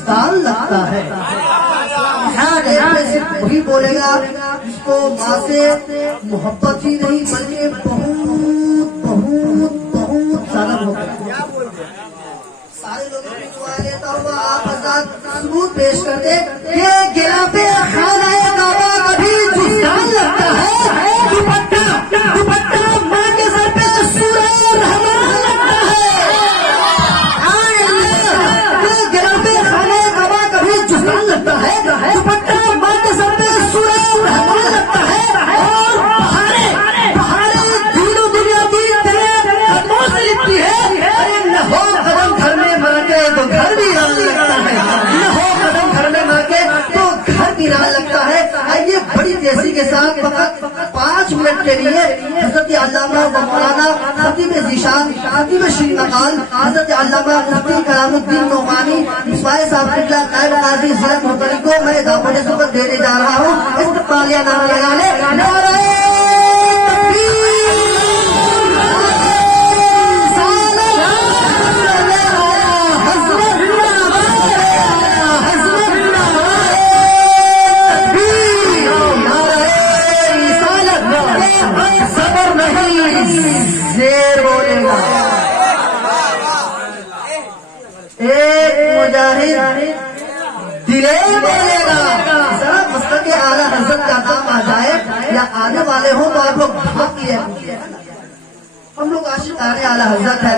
साल लगता है। सिर्फ वही बोलेगा जिसको माँ से मोहब्बत ही नहीं बल्कि बहुत बहुत बहुत ज्यादा मोहब्बत। सारे लोगों की दुआ लेता हुआ आप आजाद सबूत पेश करते ये गिलाफे खाना काबा कभी जुस्तान लगता है। दुपट्टा दुपट्टा माँ के सर पे सूरज रहमान लगता है। ये गिलाफे खाना काबा कभी जुस्तान लगता है। दुपट्टा माँ के सर पे सूरज रहमान लगता है। और बहारे दिनों दुनिया की तेरे कदमों से लिपटी है। अरे न हो कदम घर में माँ के तो घर भी रान लगता है। न हो कदम घर में माँ के तो घर भी रान लगता है। आइए बड़ी तेजी के साथ फकत 5 मिनट के लिए हजरत अल्लामा व मौलाना खतीब ज़ीशान खतीब श्री मकाल हजरत अल्लामा मुफ्ती कलामुद्दीन नोमानी इस्माइल साहब किबला नायब काजी जिला मुहतरी को मैं दावत सुबह देने जा रहा हूँ। इस्तक़बालिया नारा लगाने शेर बोलेगा। एक मुजाहिद दिले बोलेगा। जरा मस्जिद के आला हजरत का नाम आ जाए या आने वाले हो तो आप लोग भाग लिए। हम लोग आशिक आने आला हजरत है।